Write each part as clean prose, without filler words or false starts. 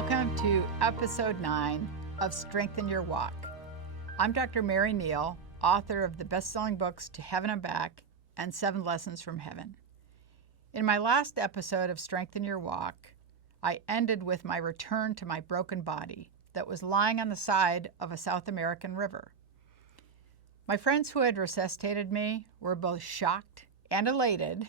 Welcome to episode 9 of Strengthen Your Walk. I'm Dr. Mary Neal, author of the bestselling books To Heaven and Back and 7 Lessons from Heaven. In my last episode of Strengthen Your Walk, I ended with my return to my broken body that was lying on the side of a South American river. My friends who had resuscitated me were both shocked and elated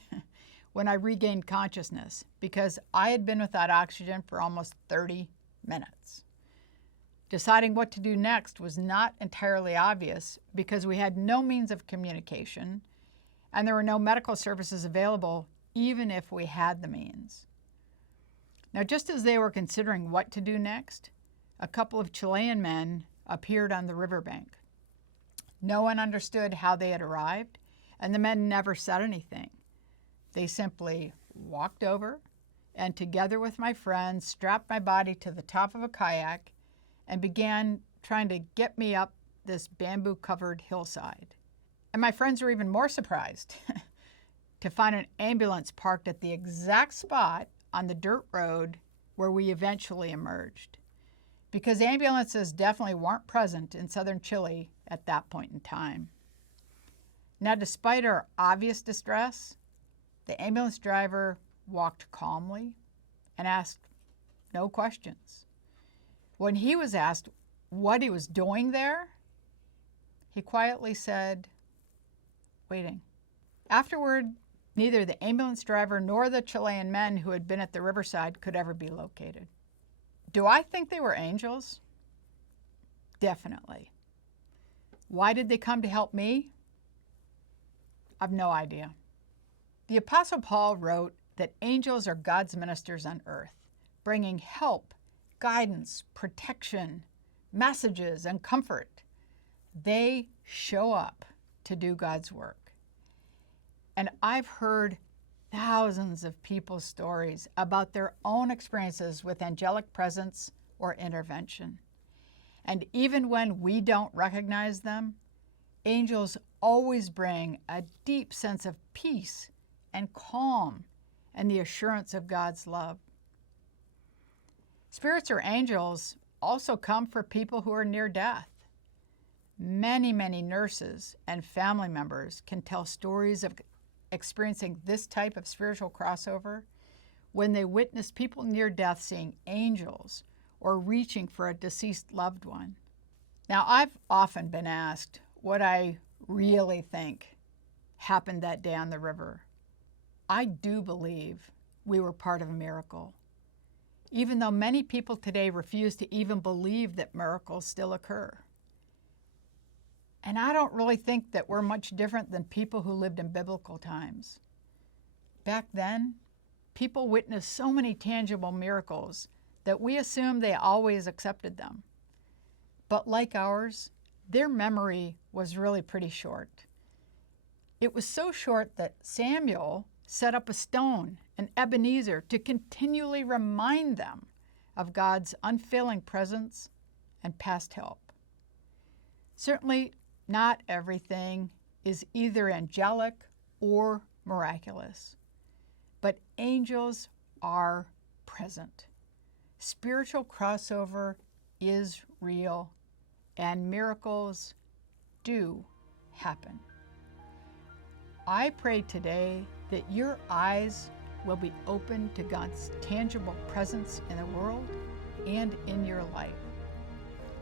when I regained consciousness because I had been without oxygen for almost 30 minutes. Deciding what to do next was not entirely obvious because we had no means of communication and there were no medical services available even if we had the means. Now, just as they were considering what to do next, a couple of Chilean men appeared on the riverbank. No one understood how they had arrived, and the men never said anything. They simply walked over and together with my friends strapped my body to the top of a kayak and began trying to get me up this bamboo-covered hillside. And my friends were even more surprised to find an ambulance parked at the exact spot on the dirt road where we eventually emerged, because ambulances definitely weren't present in southern Chile at that point in time. Now, despite our obvious distress, the ambulance driver walked calmly and asked no questions. When he was asked what he was doing there, he quietly said, "Waiting." Afterward, neither the ambulance driver nor the Chilean men who had been at the riverside could ever be located. Do I think they were angels? Definitely. Why did they come to help me? I've no idea. The Apostle Paul wrote that angels are God's ministers on earth, bringing help, guidance, protection, messages, and comfort. They show up to do God's work. And I've heard thousands of people's stories about their own experiences with angelic presence or intervention. And even when we don't recognize them, angels always bring a deep sense of peace and calm and the assurance of God's love. Spirits or angels also come for people who are near death. Many nurses and family members can tell stories of experiencing this type of spiritual crossover when they witness people near death seeing angels or reaching for a deceased loved one. Now, I've often been asked what I really think happened that day on the river. I do believe we were part of a miracle, even though many people today refuse to even believe that miracles still occur. And I don't really think that we're much different than people who lived in biblical times. Back then, people witnessed so many tangible miracles that we assume they always accepted them. But like ours, their memory was really pretty short. It was so short that Samuel set up a stone, an Ebenezer, to continually remind them of God's unfailing presence and past help. Certainly, not everything is either angelic or miraculous, but angels are present. Spiritual crossover is real, and miracles do happen. I pray today that your eyes will be open to God's tangible presence in the world and in your life.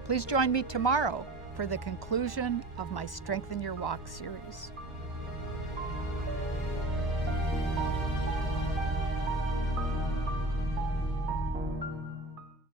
Please join me tomorrow for the conclusion of my Strengthen Your Walk series.